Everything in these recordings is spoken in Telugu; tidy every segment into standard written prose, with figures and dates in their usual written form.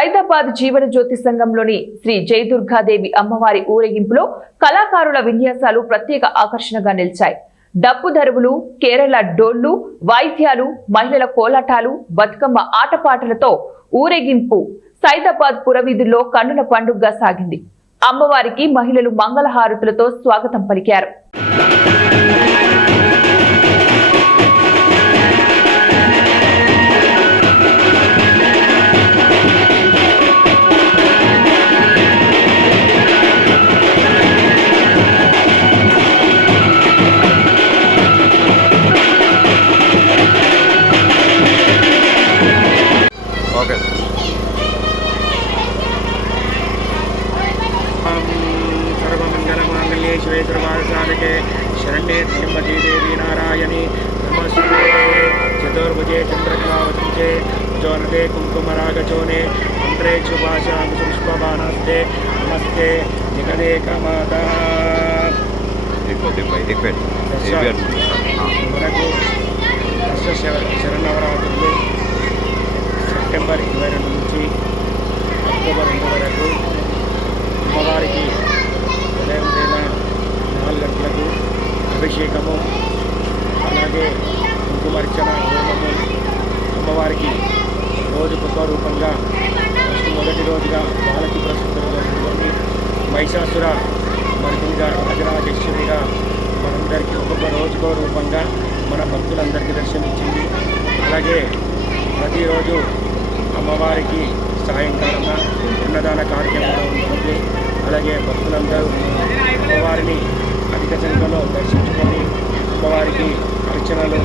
సైదాబాద్ జీవన జ్యోతి సంఘంలోని శ్రీ జయదుర్గాదేవి అమ్మవారి ఊరేగింపులో కళాకారుల విన్యాసాలు ప్రత్యేక ఆకర్షణగా నిలిచాయి. డప్పు దరువులు, కేరళ డోళ్లు, వాయిద్యాలు, మహిళల కోలాటాలు, బతుకమ్మ ఆటపాటలతో ఊరేగింపు సైదాబాద్ పురవీధుల్లో కన్నుల పండుగగా సాగింది. అమ్మవారికి మహిళలు మంగళహారతులతో స్వాగతం పలికారు. सर्वमंगलमांगल्ये शिवे सर्वार्थसाधके शरण्ये त्र्यंबके देवी नारायणी नमस्ते। चतुर्भुजे चंद्रकलावतंसे भुजोन्नते कुंकुमरागचोने मंत्रे शुभाशां पुष्पबाणस्ते नमस्ते जगदेकमाता। మనకు శరన్నవరాత్రులు సెప్టెంబర్ 22 నుంచి అక్టోబర్ 2 వరకు అమ్మవారికి ఉదయం 4 గంటలకు అభిషేకము, అలాగే కుంకుమర్చన హోమము, అమ్మవారికి రోజుకొక రూపంగా మొదటి రోజుగా బాలకి ప్రస్తుతంలోని మహిషాసుర మర్దినిగా రాజరాజేశ్వరిగా మనందరికీ ఒక్కొక్క రోజుకో రూపంగా మన భక్తులందరికీ దర్శనమిచ్చింది. అలాగే ప్రతిరోజు అమ్మవారికి సాయంకాలం అన్నదాన కార్యక్రమం ఉంటుంది. అలాగే భక్తులందరూ అమ్మవారిని అధిక సంఖ్యలో దర్శించుకొని అమ్మవారికి అర్చనలు,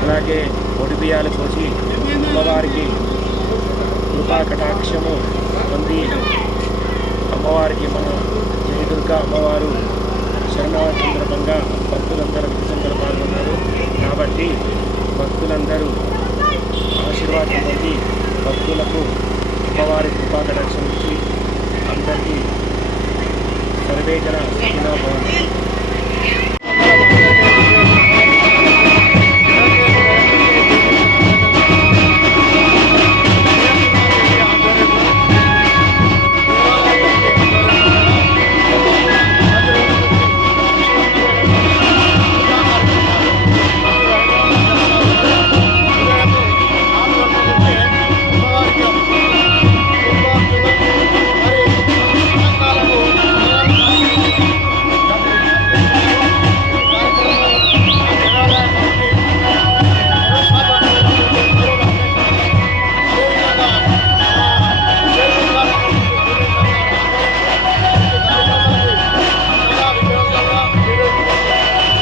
అలాగే ఒడిబియ్యాలు పోసి అమ్మవారికి కృపా కటాక్షము పొంది అమ్మవారికి మన జయదుర్గా అమ్మవారు శరణవరాత్రి సందర్భంగా భక్తులందరూ అధిక సంఖ్యలో పాల్గొన్నారు. కాబట్టి భక్తులందరూ ఆశీర్వాదం పొంది భక్తులకు అమ్మవారి కృపా కటాక్షం ఇచ్చి అందరికీ సర్వేజన సుఖినో భవంతు.